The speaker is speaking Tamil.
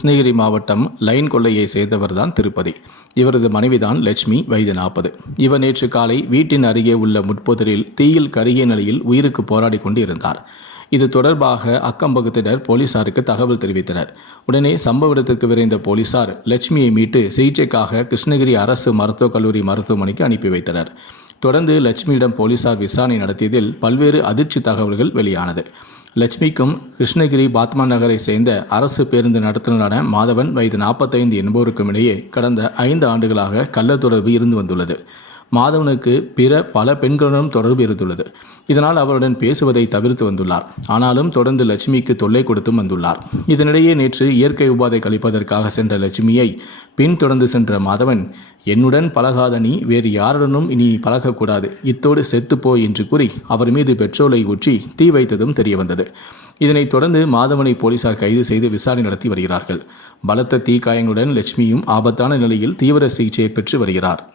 கிருஷ்ணகிரி மாவட்டம் லைன் கொள்ளையை சேர்ந்தவர்தான் திருப்பதி. இவரது மனைவிதான் லட்சுமி வயது நாற்பது. இவர் நேற்று காலை வீட்டின் அருகே உள்ள முட்புதரில் தீயில் கருகிய நிலையில் உயிருக்கு போராடி கொண்டு இருந்தார் இது தொடர்பாக அக்கம்பக்கத்தினர் போலீசாருக்கு தகவல் தெரிவித்தனர். உடனே சம்பவ இடத்திற்கு விரைந்த போலீசார் லட்சுமியை மீட்டு சிகிச்சைக்காக கிருஷ்ணகிரி அரசு மருத்துவக் கல்லூரி மருத்துவமனைக்கு அனுப்பி வைத்தனர். தொடர்ந்து லட்சுமியிடம் போலீசார் விசாரணை நடத்தியதில் பல்வேறு அதிர்ச்சி தகவல்கள் வெளியானது. லட்சுமிக்கும் கிருஷ்ணகிரி பாத்மா நகரை சேர்ந்த அரசு பேருந்து நடத்துனரான மாதவன் வயது நாற்பத்தைந்து என்பவருக்கும் இடையே கடந்த ஐந்து ஆண்டுகளாக கள்ள தொடர்பு இருந்து வந்துள்ளது. மாதவனுக்கு பிற பல பெண்களுடன் தொடர்பு இருந்துள்ளது. இதனால் அவருடன் பேசுவதை தவிர்த்து வந்துள்ளார். ஆனாலும் தொடர்ந்து லட்சுமிக்கு தொல்லை கொடுத்தும் வந்துள்ளார். இதனிடையே நேற்று இயற்கை உபாதை கழிப்பதற்காக சென்ற லட்சுமியை பின் தொடர்ந்து சென்ற மாதவன் என்னுடன் பழகாத நீ வேறு யாருடனும் இனி பழகக்கூடாது. இத்தோடு செத்துப்போ என்று கூறி அவர் மீது பெட்ரோலை ஊற்றி தீ வைத்ததும் தெரியவந்தது. இதனைத் தொடர்ந்து மாதவனை போலீசார் கைது செய்து விசாரணை நடத்தி வருகிறார்கள். பலத்த தீக்காயங்களுடன் லட்சுமியும் ஆபத்தான நிலையில் தீவிர சிகிச்சையை பெற்று வருகிறார்.